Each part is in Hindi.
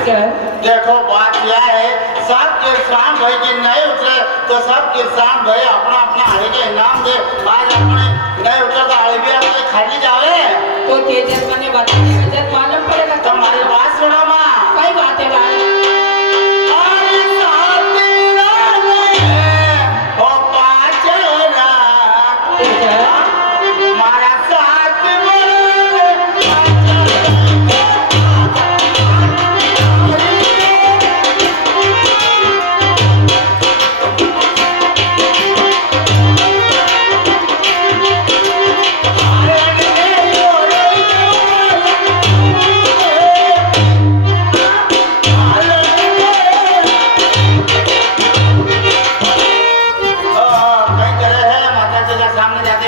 देखो बात यह है, सब किसान भाई की नहीं उतरे तो सब किसान भाई अपना अपना हरे के इनाम दे। आज अपने नहीं उतरे तो हरे भी अपने खाली जावे। तो तेजस मैंने बताया जब मालूम पड़ेगा तुम्हारी बात सुनो माँ। कई बात है भाई।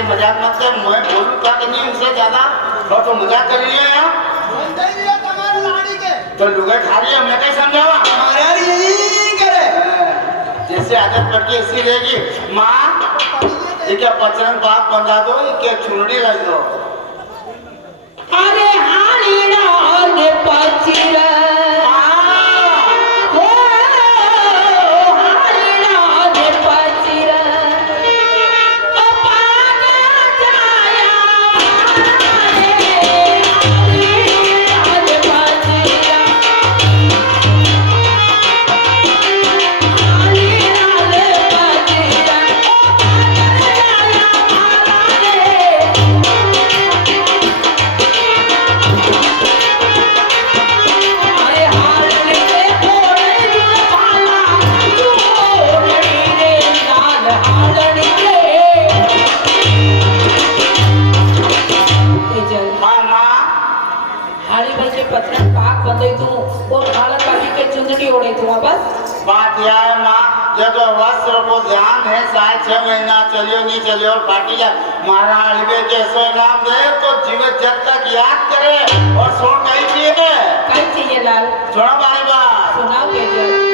मजाक मत कर, मैं बोलूं क्या करनी है उनसे ज्यादा और तो मजाक कर रही है तो लुगाई खा रही है, मैं क्या समझावा हमारे यार यही करे जैसे आदत पड़ के ऐसी रहेगी। माँ ये क्या पचरंग बाप बंधा दो, ये क्या चुनड़ी लग दो। अरे हाली राने पचिरा बात यह है माँ, जब वस्त्र को ध्यान है साल 6 महीना चलियो नहीं चलियो और पार्टी जा मारा हलवे के सो नाम दे तो जीवन जब तक याद करे और सो कहीं चाहिए लाल थोड़ा बारे बात सुनाओ तेजस।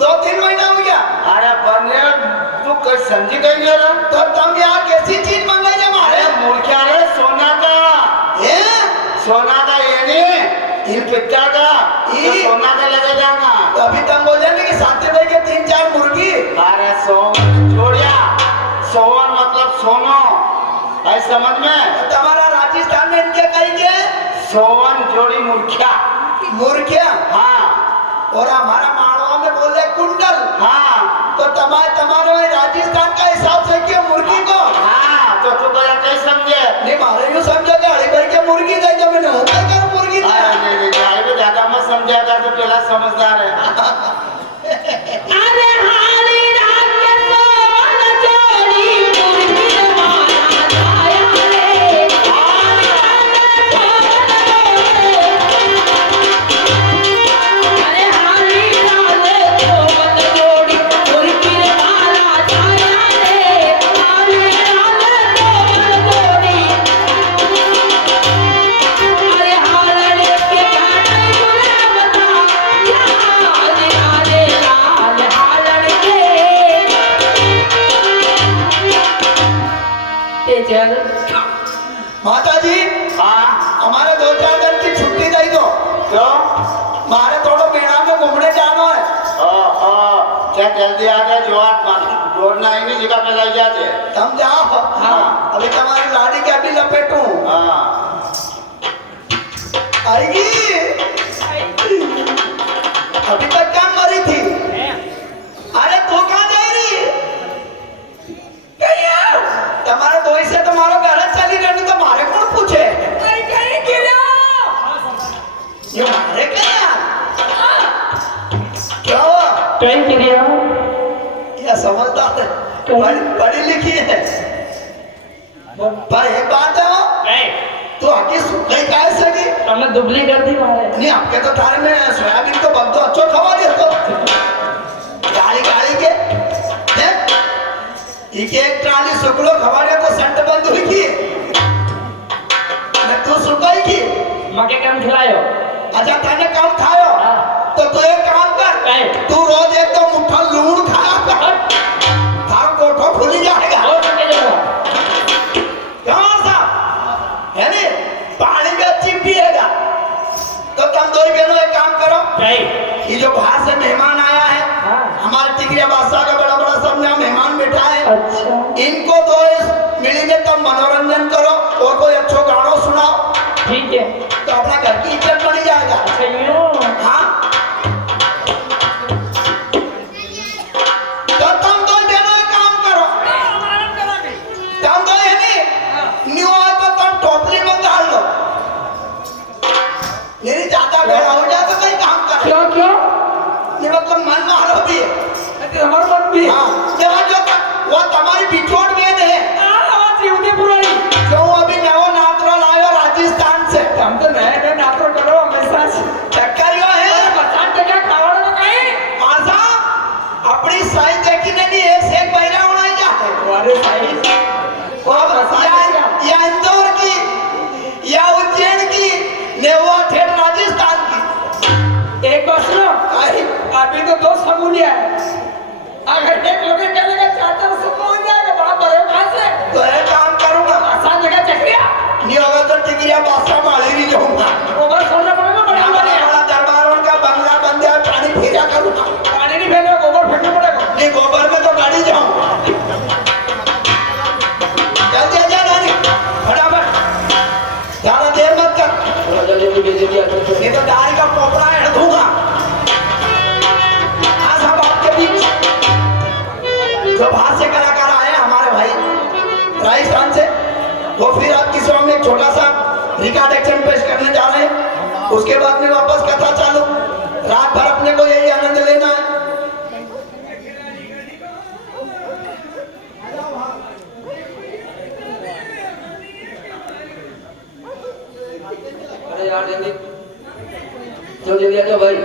दो-तीन महीना हो गया। अरे बने तू कुछ समझी गई है ना तो तुम यार कैसी चीज मंगाई जब हमारे मूर्खा रे सोना का ये सोना का ये नहीं इन पिक्चर का तो सोना का लगे जाना। तो अभी तुम बोले ना कि साथ में के 3-4 मुर्गी। अरे सोन छोड़िया, सोन मतलब सोनो है समझ में। तो तुम्हारा राजस्थान में इनके कहीं के सोन जोड़ी मूर्खा मुर्गिया हाँ और हमारा माड़वा में बोले कुंडल। हाँ तो तुम्हारे राजस्थान का हिसाब से क्यों मुर्गी को हाँ तो तू क्या कैसे समझे नहीं मारे यूँ समझा कि अरे भाई के मुर्गी दे जब मैंने होता कर मुर्गी दे। नहीं नहीं ज्यादा मत समझेगा तो पहला समझदार है। अरे हाली रात के सोन जोड़ी मुर्गी मारा जाया रे हाली रात अरे हाली रात सोन जोड़ी मुर्गी मारा जाया रे हाली रात सोन जोड़ी अरे हालड़े के गाने गुलाब था याद आले लाल हालड़ के तेजल माता जी हाँ हमारे 2-4 दिन की छुट्टी दे दो क्यों मारे थोड़ा बीड़ा में घूमने जाना है। क्या जल्दी आ जाए जोड़ना ही नहीं जगह पे लग जाते। तुम जाओ हाँ। अभी तुम्हारी लाड़ी के अभी लपेटू हाँ आएगी अभी तक क्या मरी थी। अरे तू कहाँ जा रही तुम्हारे दोई से तुम्हारा घर चली गई तो मारे कौन पूछे ये मारे क्या क्या हुआ ट्रेन के लिए क्या समझदार है पढ़ी लिखी है पर एक बात है वो तू आगे सुन नहीं कह सकी हमने दुबली कर दी मारे नहीं आपके तो थारे में सोयाबीन तो बंदो अच्छो खवा दे तो गाड़ी गाड़ी के देख इके एक ट्राली सुकलो खवा दे तो संट बंद हुई की मैं तू सुकाई की मके काम खिलायो अच्छा तने काम खायो हाँ। तो तू एक काम कर नहीं। तू रोज एक तो मुट्ठा लूण खाया कर थारा कोठो खुली जाएगा और के जाओ क्यों साहब है नी पानी में अच्छी पिएगा तो तुम दो ही बहनों एक काम करो नहीं ये जो बाहर से मेहमान आया है हाँ। हमारे टिकरिया बादशाह का बड़ा बड़ा सब यहाँ मेहमान बैठा है अच्छा इनको दो इस मिली में तुम मनोरंजन करो और कोई अच्छो गानो सुनाओ ठीक है तो अपना घर की इज्जत बनी जाएगा अच्छा यूं हाँ तो तुम दो बहनों एक काम करो तुम दो है नी न्यू आए तो तुम टोपली में डाल लो मेरी ज्यादा भेड़ा हो जाए तो कोई काम करो क्यों क्यों ये मतलब मन मारो भी है अरे हमारा मन भी हाँ जरा जो वो तुम्हारी बिछोड़ वेद है उदयपुर वाली जो अभी नवो नात्रो लायो राजस्थान से हम तो नए नए नाटक करो हमेशा चक्कर यो है बसात जगह खावाड़ो तो कहीं आजा अपनी साइज देखी नहीं एक से एक पैरा होना ही जाए अरे भाई अब या इंदौर की या उज्जैन की नेवा ठेठ राजस्थान की एक बात सुनो आई अभी तो दो समूलिया है अगर एक लोग चलेगा चार चार समूह हो जाएगा बड़ा बड़े कहां से तो एक काम करूंगा आसान जगह चक्रिया नहीं होगा तो टिकरिया बादशाह माली नहीं जाऊंगा ओवर सोना पड़ेगा बड़ा बड़ा बड़ा दरबार उनका बंगला बन गया पानी फेरा करूंगा पानी नहीं फेंको गोबर फेंकना पड़ेगा नहीं गोबर में तो गाड़ी जाऊंगा जल्दी आ जा नानी फटाफट ज्यादा देर मत कर जल्दी भेज दिया नहीं तो दाढ़ी का पोपड़ा हेड दूंगा हाँ साहब आपके बीच जो बाहर से कलाकार आए हैं हमारे भाई राजस्थान से वो फिर आपकी सेवा में एक छोटा सा रिकॉर्ड एक्शन पेश करने जा रहे हैं उसके बाद में वापस कथा चालू रात भर अपने को यही आनंद लेना है अरे यार जल्दी चलो जल्दी आ जाओ भाई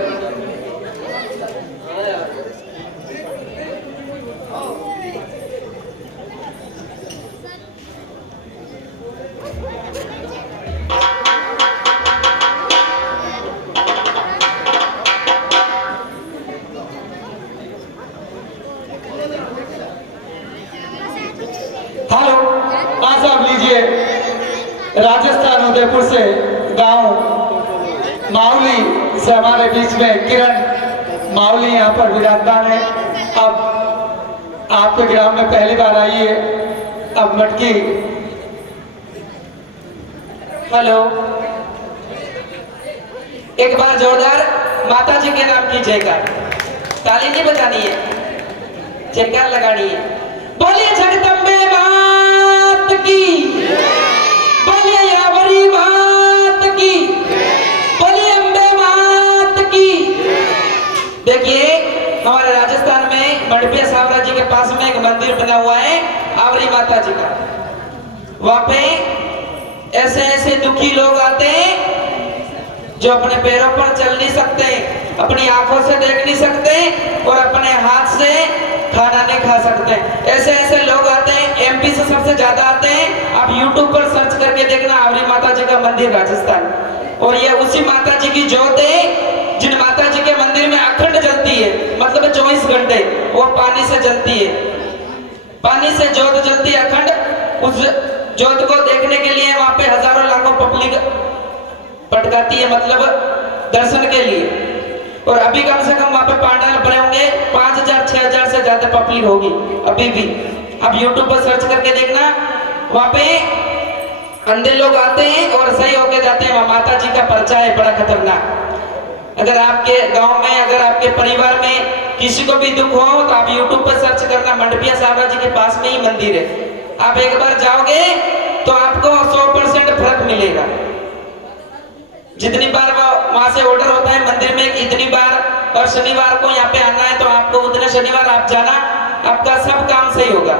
हेलो आज आप लीजिए राजस्थान उदयपुर से गांव माउली से हमारे बीच में किरण माउली यहाँ पर विराजमान है। अब आपके ग्राम में पहली बार आई है। अब मटकी हेलो एक बार जोरदार माता जी के नाम की जयकार ताली नहीं बजानी है जयकार लगानी है बोलिए जगदम्बे मात की बोलिए यावरी मात की बोलिए अम्बे मात की देखिए हमारे राजस्थान में मडपिया सावरा जी के पास में एक मंदिर बना हुआ है आवरी माता जी का वहां पे ऐसे ऐसे दुखी लोग आते हैं जो अपने पैरों पर चल नहीं सकते अपनी आंखों से देख नहीं सकते और अपने हाथ से खाना नहीं खा सकते ऐसे ऐसे लोग आते हैं एमपी से सबसे ज्यादा आते हैं आप यूट्यूब पर सर्च करके देखना आवरी माता जी का मंदिर राजस्थान और ये उसी माता जी की जोत है जिन माता जी के मंदिर में अखंड जलती है मतलब 24 घंटे वो पानी से जलती है पानी से जोत जलती है अखंड उस जोत को देखने के लिए वहां पे हजारों लाखों पब्लिक पटकाती है मतलब दर्शन के लिए और अभी कम से कम वहां पे पांडाल बने होंगे 5000 6000 से ज्यादा पब्लिक होगी अभी भी आप YouTube पर सर्च करके देखना वहां पे अंधे लोग आते हैं और सही होके जाते हैं वहां माता जी का पर्चा है बड़ा खतरनाक अगर आपके गांव में अगर आपके परिवार में किसी को भी दुख हो तो आप YouTube पर सर्च करना मंडपिया सावरा जी के पास में ही मंदिर है आप एक बार जाओगे तो आपको 100% फर्क मिलेगा जितनी बार वहां से ऑर्डर होता है मंदिर में इतनी बार और शनिवार को यहाँ पे आना है तो आपको उतने शनिवार आप जाना आपका सब काम सही होगा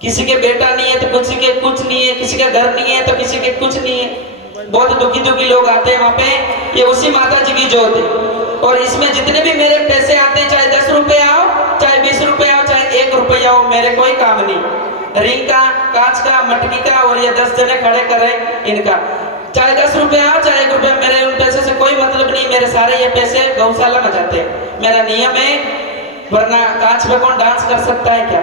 किसी के बेटा नहीं है तो किसी के कुछ नहीं है किसी का घर नहीं है तो किसी के कुछ नहीं है बहुत दुखी दुखी लोग आते हैं वहाँ पे, ये उसी माता जी की जोत है। और इसमें जितने भी मेरे पैसे आते हैं, चाहे 10 रुपए आओ, चाहे 20 रुपए आओ, चाहे 1 रुपया हो, मेरे कोई काम नहीं। रिंग का, कांच का, मटकी का, और ये 10 जने खड़े करे इनका, चाहे 10 रुपए आओ, चाहे 1 रुपया, मेरे उन पैसे से कोई मतलब नहीं। मेरे सारे ये पैसे गौशाला में जाते हैं, मेरा नियम है। वरना कांच में कौन डांस कर सकता है क्या?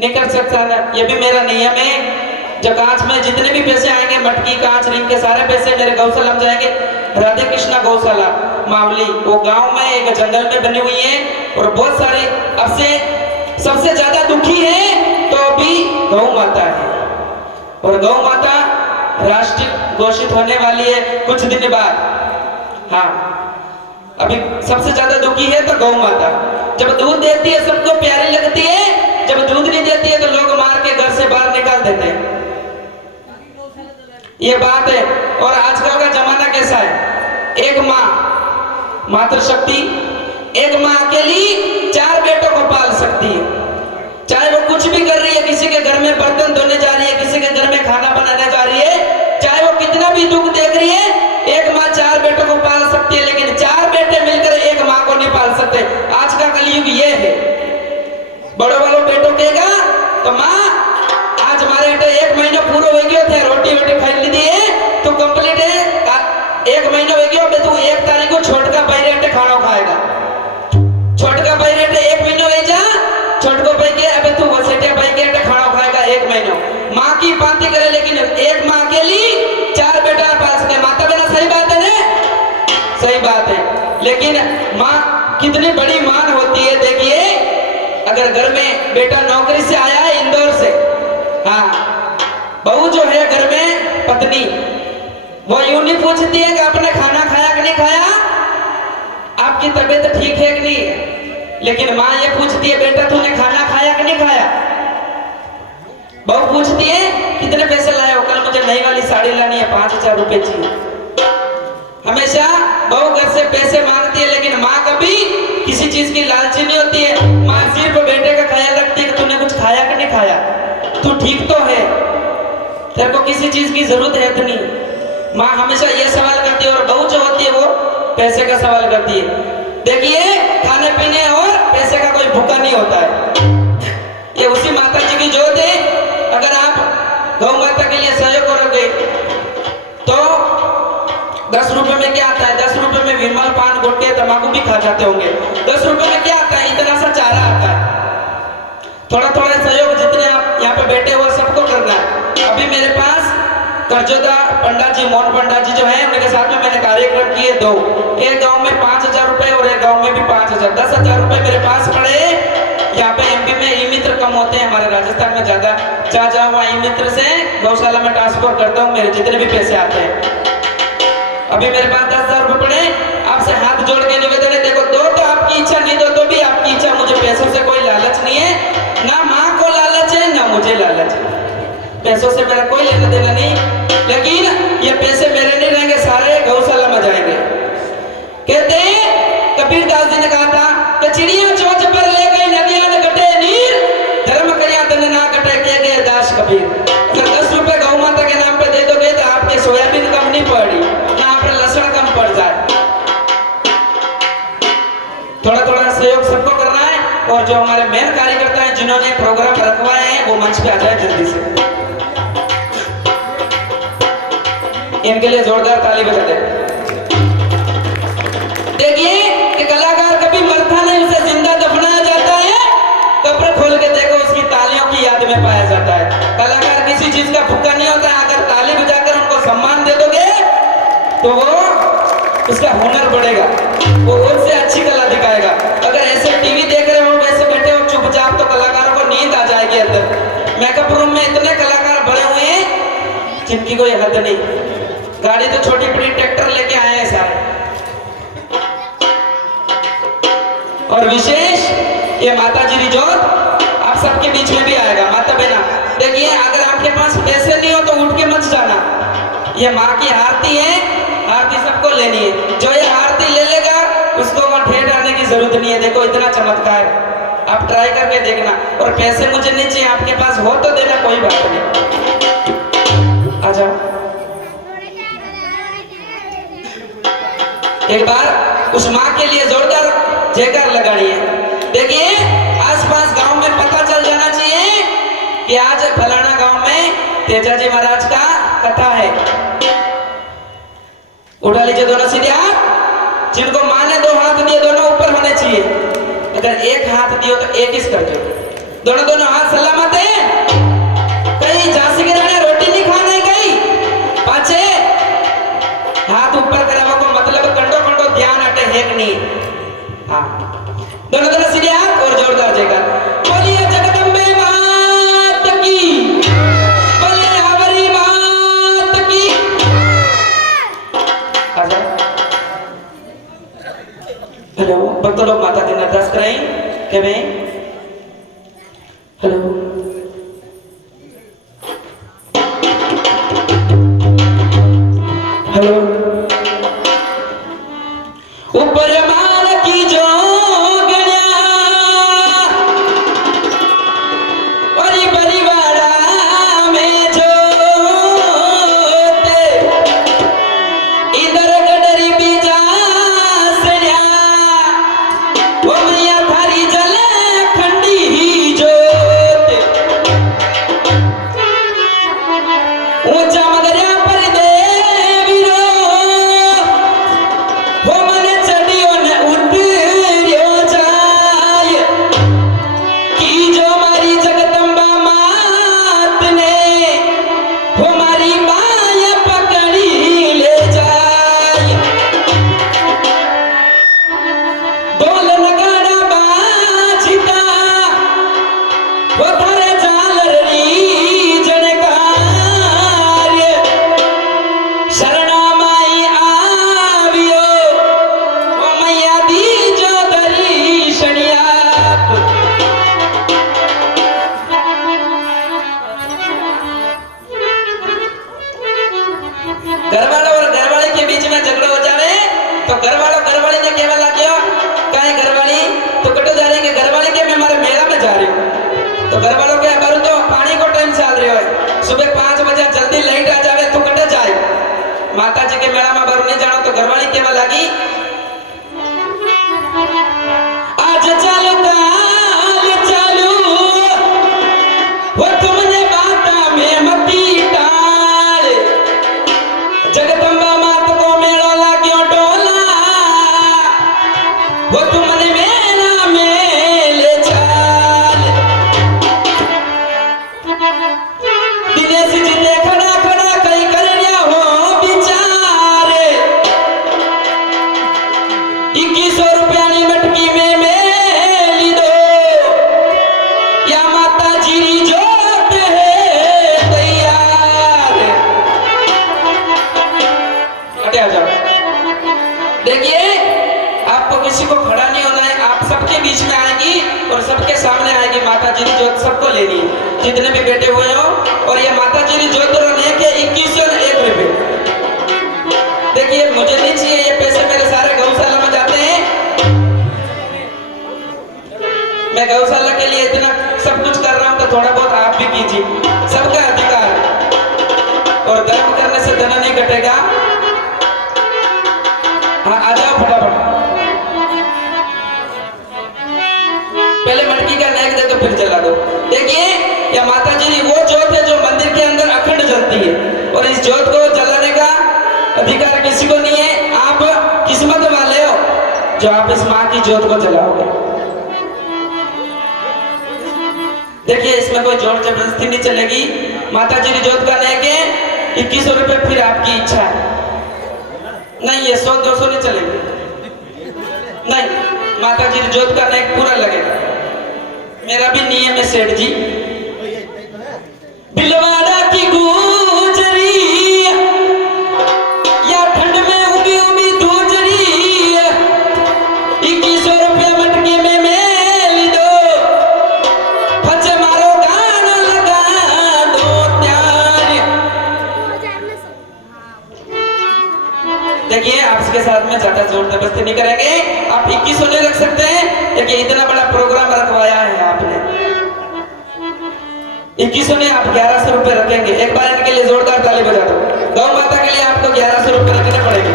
नहीं कर सकता ना, ये भी मेरा नियम है। जो कांच में जितने भी पैसे आएंगे, मटकी, कांच, रिंग के सारे पैसे मेरे गौशाला में जाएंगे। राधे कृष्णा गौशाला मावली, वो गांव में एक जंगल में बनी हुई है, और बहुत सारे, अब से सबसे ज्यादा दुखी है तो अभी गौ माता है। और गौ माता राष्ट्रीय घोषित होने वाली है कुछ दिन बाद। हाँ, अभी सबसे ज्यादा दुखी है तो गौ माता। जब दूध देती है सबको प्यारी लगती है, जब दूध नहीं देती है तो लोग मार के घर से बाहर निकाल देते हैं। ये बात है। और आजकल का जमाना कैसा है, एक माँ मातृशक्ति, एक माँ अकेली 4 बेटों को पाल सकती है। चाहे वो कुछ भी कर रही है, किसी के घर में बर्तन धोने जा रही है, किसी के घर में खाना बनाने जा रही है, चाहे वो कितना भी दुख देख रही है, एक माँ 4 बेटों को पाल सकती है। लेकिन 4 बेटे मिलकर एक माँ को नहीं पाल सकते। आज का कलयुग ये है। बड़ों वालों बेटों कहेगा तो माँ आज हमारे बेटे 1 महीना पूरा हो गया थे, रोटी वोटी खाई ली दी है तो कंप्लीट है, 1 महीना हो गया, तू 1 तारीख को छोटका भाई रेटे खाना खाएगा। छोटका भाई रेटे 1 महीना हो जा, छोटको भाई के अबे तू वसेटे भाई के रेटे खाना खाएगा 1 महीना। माँ की पांति करे, लेकिन एक माँ अकेली 4 बेटा पाल सके। माता बिना सही बात है ना, सही बात है। लेकिन माँ कितनी बड़ी मान होती है। देखिए, अगर घर में बेटा नौकरी से आया है इंदौर से, हाँ, बहू जो है घर में पत्नी, वो यूं नहीं पूछती है कि आपने खाना खाया कि नहीं खाया, आपकी तबीयत ठीक है कि नहीं है। लेकिन माँ ये पूछती है, बेटा तूने खाना खाया कि नहीं खाया। बहू पूछती है, कितने पैसे लाए हो, कल मुझे नई वाली साड़ी लानी है, 5000 रुपए चाहिए। हमेशा बहू घर से पैसे मांगती है, लेकिन माँ कभी किसी चीज की लालची नहीं होती है। माँ सिर्फ बेटे का ख्याल रखती है कि तूने कुछ खाया कि नहीं खाया, तू ठीक तो है, तेरे को किसी चीज की जरूरत है तो नहीं। माँ हमेशा ये सवाल करती है, और बहू जो होती है वो पैसे का सवाल करती है। देखिए, खाने पीने और पैसे का कोई भूखा नहीं होता है। ये उसी माता जी की जोत है। अगर आप गौ माता के लिए सहयोग करोगे तो 10 रुपए में क्या आता है, 10 रुपए में विमल, पान, गुटके, तंबाकू भी खा जाते होंगे। 10 रुपए में क्या आता है, इतना सा चारा आता है। थोड़ा थोड़ा सहयोग जितने आप यहाँ पे बैठे हो सबको करना है। अभी मेरे पास करजोदा पंडित जी, मोहन पंडित जी जो है, उनके साथ में मैंने कार्यक्रम किए 2। एक गांव में 5000 रुपए और एक गांव में भी 5000, 10,000 रुपए मेरे पास पड़े। यहाँ पे एमपी में ई मित्र कम होते हैं, हमारे राजस्थान में ज्यादा। जहाँ जहाँ वहाँ ई मित्र से गौशाला में ट्रांसफर करता हूँ, मेरे जितने भी पैसे आते हैं। अभी मेरे पास 10,000 रुपए पड़े। आपसे हाथ जोड़ के निवेदन है, देखो दो तो आपकी इच्छा, नहीं दो तो भी आपकी इच्छा। मुझे पैसों से कोई लालच नहीं है, ना माँ को लालच है ना मुझे लालच है। पैसों से मेरा कोई लेना देना नहीं, लेकिन ये पैसे मेरे नहीं रहेंगे, सारे गौशाला में जाएंगे। कहते हैं कबीर दास जी ने कहा था कि चिड़िया चोंच पर ले गई नदियां न घटे नीर, धर्म करिया धन ना घटे के गए दास कबीर। अगर 10 रुपए गौ माता के नाम पे दे दोगे तो आपके सोयाबीन कम नहीं पड़ी, ना आपके लहसुन कम पड़ जाए। थोड़ा थोड़ा सहयोग सबको करना है। और जो हमारे मेन कार्यकर्ता हैं जिन्होंने प्रोग्राम रखवाए हैं, वो मंच पे आ जाए जल्दी से। इनके लिए जोरदार ताली बजा दे। देखिए कि कलाकार कभी मरता नहीं, उसे जिंदा दफनाया जाता है। कब्र खोल के देखो, उसकी तालियों की याद में पाया जाता है। कलाकार किसी चीज का भूखा नहीं होता है। अगर ताली बजाकर उनको सम्मान दे दोगे तो वो उसका हुनर बढ़ेगा, वो उससे अच्छी कला दिखाएगा। अगर ऐसे टीवी देख रहे हो, वैसे बैठे हो चुपचाप, तो कलाकारों को नींद आ जाएगी अंदर। मेकअप रूम में इतने कलाकार बड़े हुए हैं जिनकी कोई हद नहीं। गाड़ी तो छोटी बड़ी ट्रैक्टर लेके आए हैं सारे। और विशेष ये माता जी जोत आप सबके बीच में भी आएगा। माता बहना देखिए, अगर आपके पास पैसे नहीं हो तो उठ के मत जाना। ये माँ की आरती है, आरती सबको लेनी है। जो ये आरती ले लेगा उसको वहां ठेठ आने की जरूरत नहीं है। देखो इतना चमत्कार, आप ट्राई करके देखना। और पैसे मुझे नहीं चाहिए, आपके पास हो तो देना, कोई बात नहीं। आ जाओ। एक बार उस माँ के लिए जोरदार जयकार लगाइए। देखिए आसपास गांव में पता चल जाना चाहिए कि आज फलाना गांव में तेजाजी महाराज का कथा है। उठा लीजिए दोनों सीधे हाथ। जिनको माँ ने 2 हाथ दिए दोनों ऊपर होने चाहिए। अगर 1 हाथ दियो तो 1 इस कर दो। दोनों हाथ सलामत है। कहीं झांसी की रानी रोटी नहीं खाने गई पाछे हाथ ऊपर करावा को मतलब कंडो कंडो ध्यान हटे है कि नहीं। हाँ दोनों सीधे हाथ और जोरदार जयकार। बोलिए जगदम्बे मात की, बोलिए हमारी मात की। आजा हेलो भक्त लोग माता की अरदास कराएं के मैं हेलो हेलो ऊपर मान की जो गया और ये परिवारा में जो इधर गडरी बीजा सरिया वो मैया थारी जल खंडी ही जोत ऊंचा मगरिया पर देवीरो वो मन चढ़ियो न उतरियो जाय की जो मारी जगदम्बा मात ने वो मारी माय पकड़ी ले जाय। ढोल नगाड़ा बाजता वो थारे झालरी जनकार शरणा माई आवियो वो मैया दी जो दर्शनियात। घरवालों और घरवाली के बीच में झगड़ा हो जावे तो घरवालों घरवाली ने केवल लागियो काहे घरवाली तो कटो जा रही के घरवाली के मैं मारे मेला में जा रही हूं तो घरवालों के बारू तो पानी को टाइम चल रही है सुबह 5 बजे जल्दी लाइट आ जावे तो कटे जाए माता जी के मेला में बारू नहीं जानो तो घरवाली केवल लागी आज चलो काल चलो वो तुमने बाता में मती टाल जगदम्बा मात को मेलो लाग्यो डोला वो तुमने मेला में ले चाल। दिनेश जी ने खड़ा खड़ा कई कर लिया हो बिचारे 2100 रुपया नी मटकी में मेली दो या माता जी री जोत है तैयार। हटे आ जाओ। देखिए आपको किसी को खड़ा नहीं होना है। आप सबके बीच में आएगी और सबके सामने आएगी माता जी की जोत सबको लेनी है जितने भी बैठे हुए हो। और ये माता जी की जोत रोने के 2101 रुपए। देखिए मुझे नहीं चाहिए ये पैसे मेरे सारे गौशाला में जाते हैं। मैं गौशाला के लिए इतना सब कुछ कर रहा हूँ तो थोड़ा बहुत आप भी कीजिए। सबका अधिकार है और धर्म करने से धन नहीं घटेगा। हाँ आ जाओ फटाफट। पहले मटकी का नेक दे तो फिर जला दो। देखिए या माता जी वो जोत है जो मंदिर के अंदर अखंड जलती है और इस जोत को जलाने का अधिकार किसी को नहीं है। आप किस्मत वाले हो जो आप इस माँ की जोत को जलाओगे। देखिए इसमें कोई जोर जबरदस्ती नहीं चलेगी। माता जी की जोत का नेक है 2100 रुपए फिर आपकी इच्छा है। नहीं ये 100-200 नहीं चलेगी। नहीं माता जी की जोत का नेक पूरा लगेगा। मेरा भी नियम है सेठ जी। बिलवाड़ा की गुजरी या ठंड में उगी उगी दूजरी 2100 रुपया मटकी में मेली दो फच मारो गाना लगा दो त्यार। देखिए आपके साथ में ज्यादा जोर जबरदस्ती नहीं करेंगे। आप 2100 नहीं रख सकते हैं। देखिए इतना बड़ा प्रोग्राम रखवाया है आपने 2100 ने आप 1100 रुपए रखेंगे। एक बार इनके लिए जोरदार ताली बजा दो। गौ माता के लिए आपको 1100 रुपए रखने पड़ेंगे।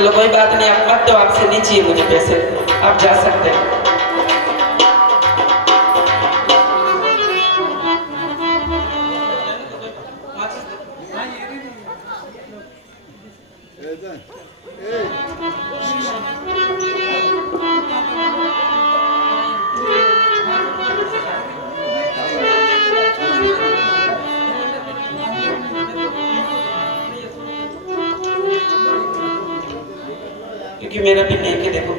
चलो कोई बात नहीं, आप मत दो, आपसे नहीं चाहिए मुझे पैसे, आप जा सकते हैं। क्योंकि मेरा भी नहीं के देखो,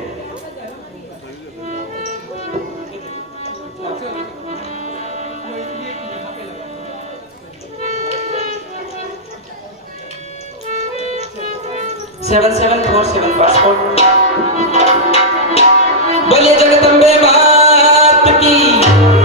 सेवन 747 पासपोर्ट। बोलिए जगदम्बे मात की।